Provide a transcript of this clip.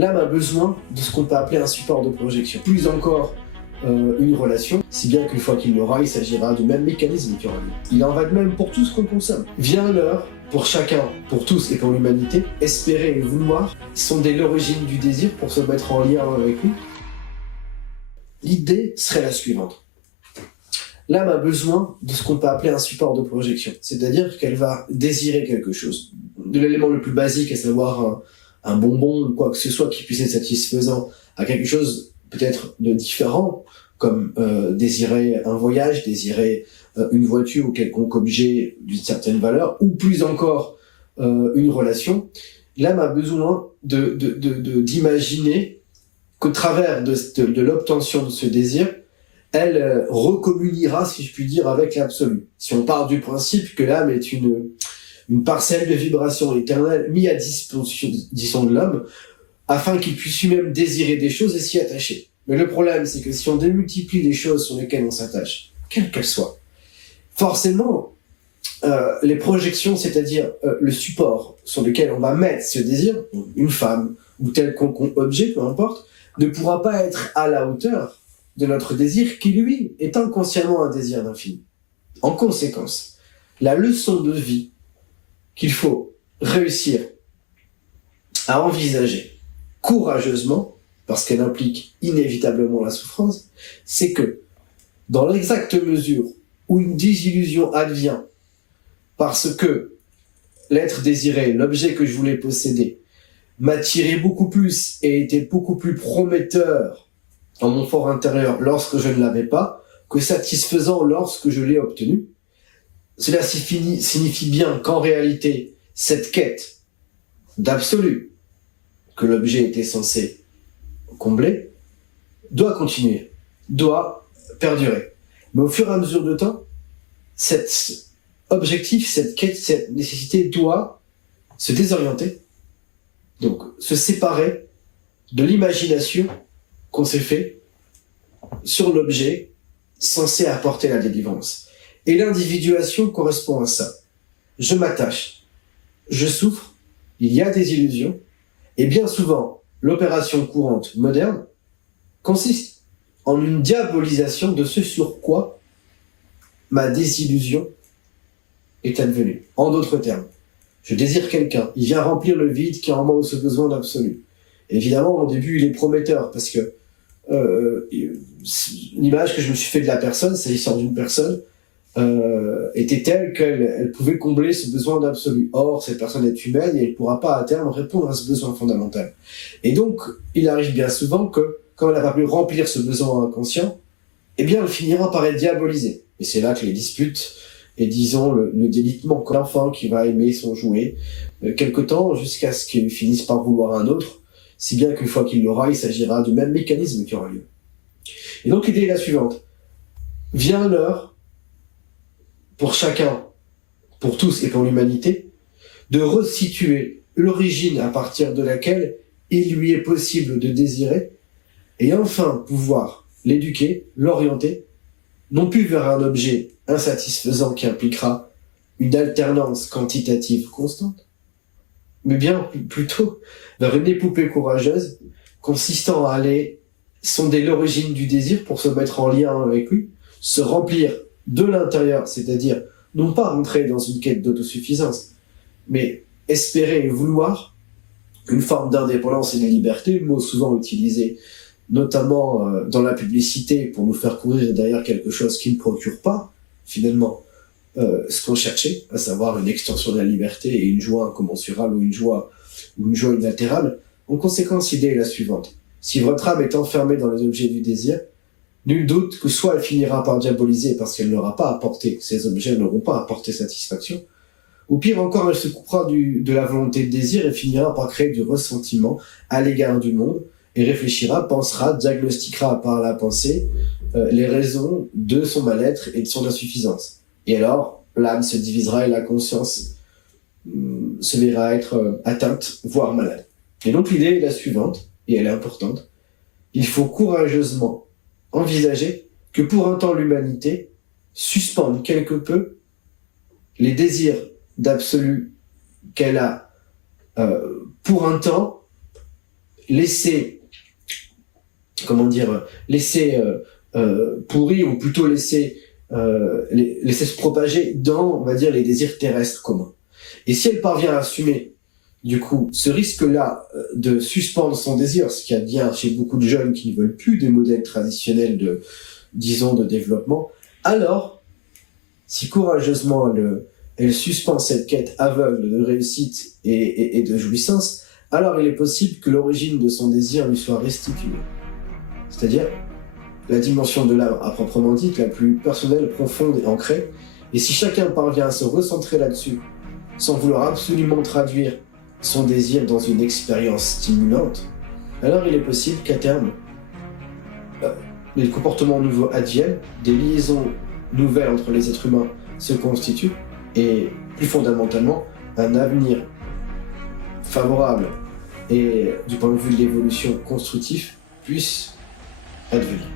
L'âme a besoin de ce qu'on peut appeler un support de projection. Plus encore, une relation, si bien qu'une fois qu'il l'aura, il s'agira du même mécanisme qu'il aura lieu. Il en va de même pour tout ce qu'on consomme. Vient l'heure, pour chacun, pour tous et pour l'humanité, espérer et vouloir sonder l'origine du désir pour se mettre en lien avec lui. L'idée serait la suivante. L'âme a besoin de ce qu'on peut appeler un support de projection, c'est-à-dire qu'elle va désirer quelque chose. De l'élément le plus basique, à savoir un bonbon ou quoi que ce soit qui puisse être satisfaisant, à quelque chose peut-être de différent, comme désirer un voyage, désirer une voiture ou quelconque objet d'une certaine valeur, ou plus encore une relation. L'âme a besoin d'imaginer qu'au travers de l'obtention de ce désir, elle recommuniera, si je puis dire, avec l'absolu. Si on part du principe que l'âme est une parcelle de vibration éternelle mise à disposition de l'homme, afin qu'il puisse lui-même désirer des choses et s'y attacher. Mais le problème, c'est que si on démultiplie les choses sur lesquelles on s'attache, quelles qu'elles soient, forcément, les projections, c'est-à-dire le support sur lequel on va mettre ce désir, une femme ou tel objet, peu importe, ne pourra pas être à la hauteur de notre désir qui, lui, est inconsciemment un désir d'infini. En conséquence, la leçon de vie qu'il faut réussir à envisager courageusement, parce qu'elle implique inévitablement la souffrance, c'est que, dans l'exacte mesure où une désillusion advient parce que l'être désiré, l'objet que je voulais posséder, m'attirait beaucoup plus et était beaucoup plus prometteur dans mon fort intérieur lorsque je ne l'avais pas, que satisfaisant lorsque je l'ai obtenu. Cela signifie bien qu'en réalité, cette quête d'absolu que l'objet était censé combler doit continuer, doit perdurer. Mais au fur et à mesure du temps, cet objectif, cette quête, cette nécessité doit se désorienter, donc se séparer de l'imagination qu'on s'est fait sur l'objet censé apporter la délivrance. Et l'individuation correspond à ça. Je m'attache, je souffre, il y a des illusions, et bien souvent, l'opération courante moderne consiste en une diabolisation de ce sur quoi ma désillusion est advenue. En d'autres termes, je désire quelqu'un, il vient remplir le vide qui est en moi ou ce besoin d'absolu. Évidemment, au début, il est prometteur, parce que l'image que je me suis fait de la personne, c'est l'histoire d'une personne, était telle qu'elle pouvait combler ce besoin d'absolu. Or, cette personne est humaine et elle ne pourra pas à terme répondre à ce besoin fondamental. Et donc, il arrive bien souvent que, quand elle n'a pas pu remplir ce besoin inconscient, eh bien, elle finira par être diabolisée. Et c'est là que les disputes et, disons, le délitement, comme l'enfant qui va aimer son jouet, quelque temps, jusqu'à ce qu'il finisse par vouloir un autre, si bien qu'une fois qu'il l'aura, il s'agira du même mécanisme qui aura lieu. Et donc l'idée est la suivante. Vient l'heure, pour chacun, pour tous et pour l'humanité, de resituer l'origine à partir de laquelle il lui est possible de désirer, et enfin pouvoir l'éduquer, l'orienter, non plus vers un objet insatisfaisant qui impliquera une alternance quantitative constante, mais bien plutôt vers une épopée courageuse consistant à aller sonder l'origine du désir pour se mettre en lien avec lui, se remplir de l'intérieur, c'est-à-dire non pas rentrer dans une quête d'autosuffisance, mais espérer et vouloir une forme d'indépendance et de liberté, mot souvent utilisé notamment dans la publicité pour nous faire courir derrière quelque chose qui ne procure pas finalement ce qu'on cherchait, à savoir une extension de la liberté et une joie incommensurable ou une joie inaltérable. En conséquence, l'idée est la suivante. Si votre âme est enfermée dans les objets du désir, nul doute que soit elle finira par diaboliser parce qu'elle n'aura pas apporté, ces objets n'auront pas apporté satisfaction, ou pire encore, elle se coupera de la volonté de désir et finira par créer du ressentiment à l'égard du monde, et réfléchira, pensera, diagnostiquera par la pensée les raisons de son mal-être et de son insuffisance. Et alors, l'âme se divisera et la conscience se verra être atteinte, voire malade. Et donc l'idée est la suivante, et elle est importante. Il faut courageusement envisager que pour un temps l'humanité suspende quelque peu les désirs d'absolu qu'elle a pour un temps, laisser, pourrir, ou plutôt laisser se propager dans, on va dire, les désirs terrestres communs. Et si elle parvient à assumer, du coup, ce risque-là de suspendre son désir, ce qu'il y a bien chez beaucoup de jeunes qui ne veulent plus des modèles traditionnels de développement, alors, si courageusement elle suspend cette quête aveugle de réussite et de jouissance, alors il est possible que l'origine de son désir lui soit restituée. C'est-à-dire la dimension de l'âme à proprement dite, la plus personnelle, profonde et ancrée. Et si chacun parvient à se recentrer là-dessus, sans vouloir absolument traduire son désir dans une expérience stimulante, alors il est possible qu'à terme, les comportements nouveaux adviennent, des liaisons nouvelles entre les êtres humains se constituent, et plus fondamentalement, un avenir favorable et du point de vue de l'évolution constructif puisse advenir.